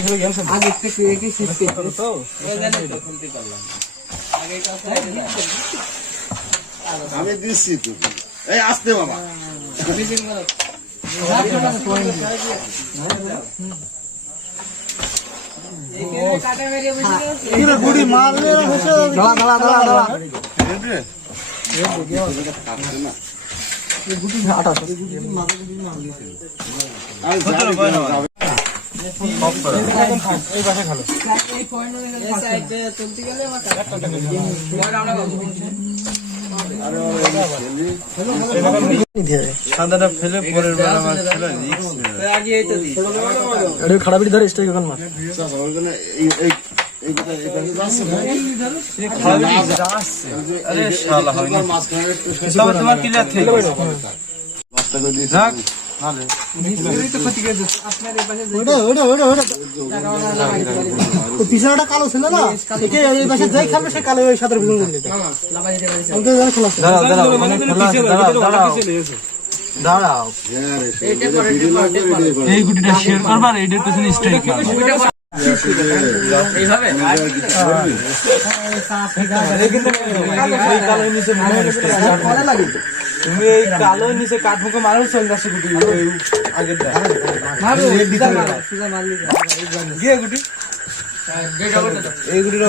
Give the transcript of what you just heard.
পাই দেখ মাপতালি পাই কালো সামনে কালো খেলাই আমি দিচ্ছি তো। এই আসতে বাবা। গুড়ি মারলে দাঁড়া দাঁড়া দাঁড়া দাঁড়া। আমি জানি না, যাবে। খারাপ ধরে স্ট্রাইক মার? আরে শালা হয়নি তোমার ক্লিয়ার থেকে পিছনেটা কালো ছিল না এই পাশে যাই সে কালো ওই সাঁতার পিছনে দিতে আমাকে জানা খেলা ছিল। দাঁড়াও দাঁড়াও মানে খেলা আছে, দাঁড়াও দাঁড়াও দাঁড়াও হ্যাঁ রে, সে যেটা ভিডিও লাগবে, ভিডিও করবে। এই গুটিটা শেয়ার করবার এইটার পেছনে স্ট্রাইক মারবা এই কালো নিচে তুমি এই কালো নিচে কাঠ মুখে মারো চল যাচ্ছে গুটি। ওই আগের গিয়ে গুটি। এই গুটিটা